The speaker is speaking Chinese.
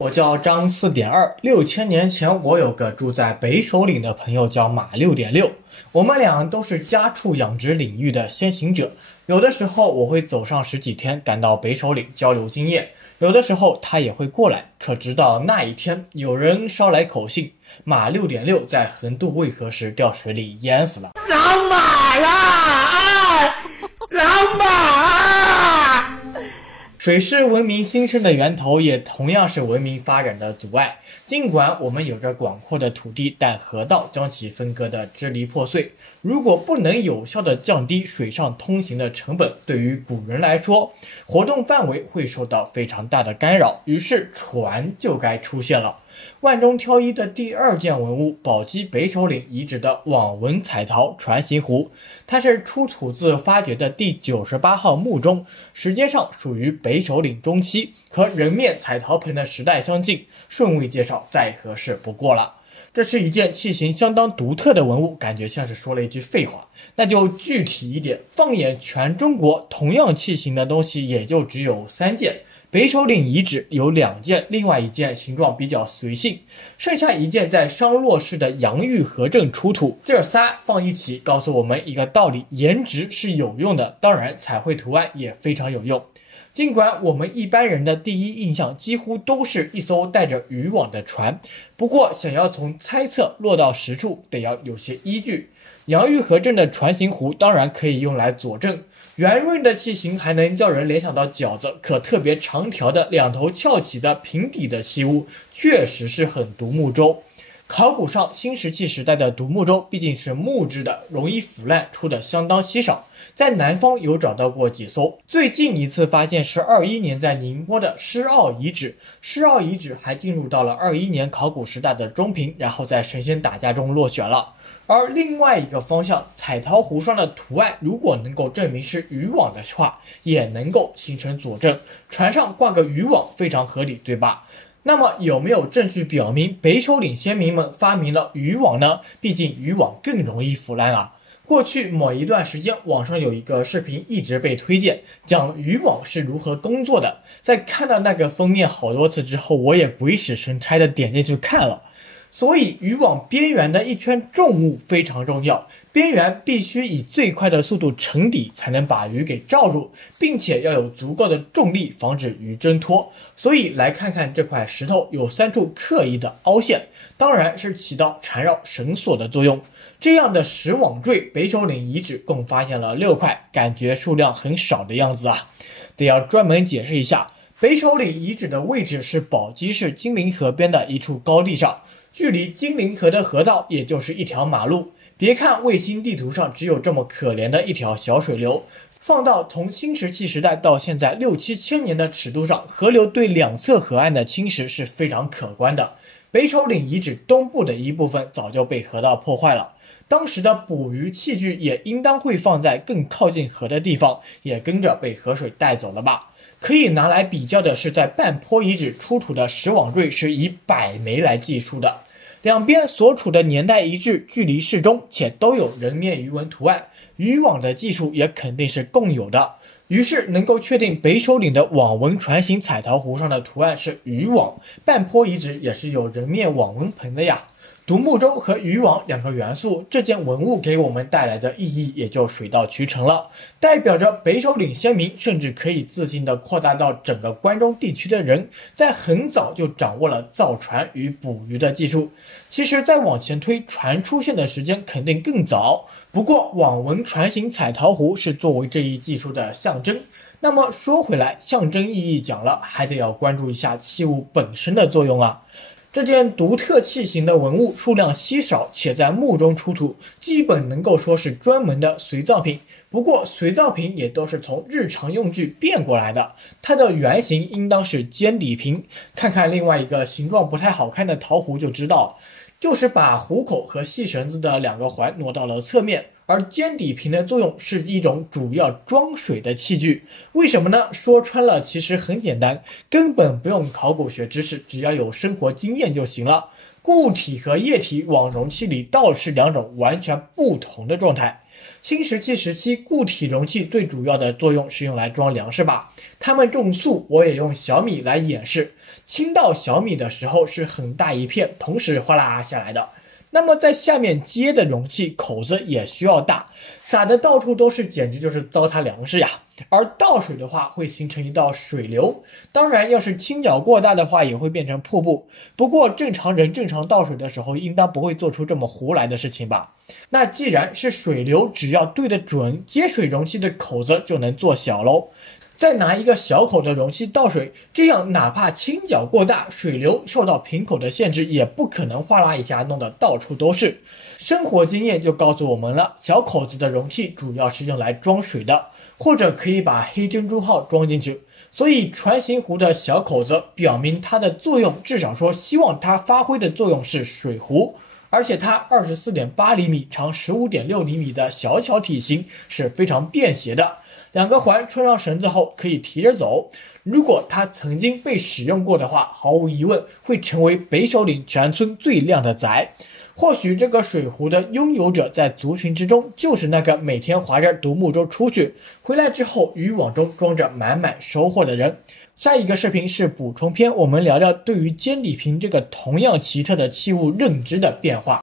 我叫张4.2，6000年前我有个住在北首领的朋友叫马6.6，我们俩都是家畜养殖领域的先行者。有的时候我会走上10几天赶到北首领交流经验，有的时候他也会过来。可直到那一天，有人捎来口信，马6.6在横渡渭河时掉水里淹死了。老马呀！老马！水是文明兴盛的源头，也同样是文明发展的阻碍。尽管我们有着广阔的土地，但河道将其分割得支离破碎。如果不能有效地降低水上通行的成本，对于古人来说，活动范围会受到非常大的干扰，于是船就该出现了。万中挑一的第二件文物，宝鸡北首领遗址的网纹彩陶船形壶，它是出土自发掘的第98号墓中，时间上属于北首领中期，和人面彩陶盆的时代相近，顺位介绍再合适不过了。这是一件器型相当独特的文物，感觉像是说了一句废话。那就具体一点，放眼全中国，同样器型的东西也就只有3件。北首领遗址有2件，另外1件形状比较随性，剩下1件在商洛市的洋峪河镇出土。这仨放一起，告诉我们一个道理：颜值是有用的，当然彩绘图案也非常有用。尽管我们一般人的第一印象几乎都是一艘带着渔网的船，不过想要从猜测落到实处，得要有些依据。洋峪河镇的船形壶当然可以用来佐证，圆润的器型还能叫人联想到饺子，可特别长条的2头翘起的平底的器物确实是很独木舟。考古上新石器时代的独木舟毕竟是木质的，容易腐烂，出的相当稀少，在南方有找到过几艘。最近一次发现是21年在宁波的狮坳遗址，狮坳遗址还进入到了21年考古时代的中评，然后在神仙打架中落选了。而另外一个方向，彩陶壶上的图案如果能够证明是渔网的话，也能够形成佐证，船上挂个渔网非常合理，对吧？那么有没有证据表明北首领先民们发明了渔网呢？毕竟渔网更容易腐烂啊。过去某一段时间，网上有一个视频一直被推荐，讲渔网是如何工作的。在看到那个封面好多次之后，我也鬼使神差的点进去看了。所以渔网边缘的一圈重物非常重要，边缘必须以最快的速度沉底，才能把鱼给罩住，并且要有足够的重力防止鱼挣脱。所以来看看这块石头有3处刻意的凹陷，当然是起到缠绕绳索的作用。这样的石网坠，北首领遗址共发现了6块，感觉数量很少的样子啊。得要专门解释一下，北首领遗址的位置是宝鸡市金陵河边的一处高地上，距离金陵河的河道也就是一条马路。别看卫星地图上只有这么可怜的一条小水流，放到从新石器时代到现在6、7千年的尺度上，河流对2侧河岸的侵蚀是非常可观的。北首领遗址东部的一部分早就被河道破坏了，当时的捕鱼器具也应当会放在更靠近河的地方，也跟着被河水带走了吧。可以拿来比较的是，在半坡遗址出土的石网坠是以百枚来计数的，两边所处的年代一致，距离适中，且都有人面鱼纹图案，渔网的技术也肯定是共有的。于是能够确定北首领的网纹船形彩陶壶上的图案是渔网，半坡遗址也是有人面网纹盆的呀。独木舟和渔网2个元素，这件文物给我们带来的意义也就水到渠成了，代表着北首领先民甚至可以自信地扩大到整个关中地区的人，在很早就掌握了造船与捕鱼的技术。其实再往前推，船出现的时间肯定更早，不过网纹船形彩陶壶是作为这一技术的象征。那么说回来，象征意义讲了，还得要关注一下器物本身的作用啊。这件独特器型的文物数量稀少，且在墓中出土，基本能够说是专门的随葬品。不过随葬品也都是从日常用具变过来的，它的原型应当是尖底瓶。看看另外一个形状不太好看的陶壶就知道，就是把壶口和细绳子的2个环挪到了侧面。而尖底瓶的作用是一种主要装水的器具，为什么呢？说穿了其实很简单，根本不用考古学知识，只要有生活经验就行了。固体和液体往容器里倒是2种完全不同的状态。新石器时期固体容器最主要的作用是用来装粮食吧，它们种粟，我也用小米来演示。倾倒小米的时候是很大一片，同时哗啦下来的。那么在下面接的容器口子也需要大，撒的到处都是，简直就是糟蹋粮食呀。而倒水的话会形成一道水流，当然要是倾角过大的话也会变成瀑布。不过正常人正常倒水的时候应当不会做出这么胡来的事情吧。那既然是水流，只要对得准，接水容器的口子就能做小喽。再拿一个小口的容器倒水，这样哪怕倾角过大，水流受到瓶口的限制，也不可能哗啦一下弄得到处都是。生活经验就告诉我们了，小口子的容器主要是用来装水的，或者可以把黑珍珠号装进去。所以船形壶的小口子表明它的作用，至少说希望它发挥的作用是水壶。而且它 24.8 厘米长 15.6 厘米的小巧体型是非常便携的，两个环穿上绳子后可以提着走。如果它曾经被使用过的话，毫无疑问会成为北首领全村最靓的仔。或许这个水壶的拥有者在族群之中就是那个每天划着独木舟出去，回来之后渔网中装着满满收获的人。下一个视频是补充篇，我们聊聊对于尖底瓶这个同样奇特的器物认知的变化。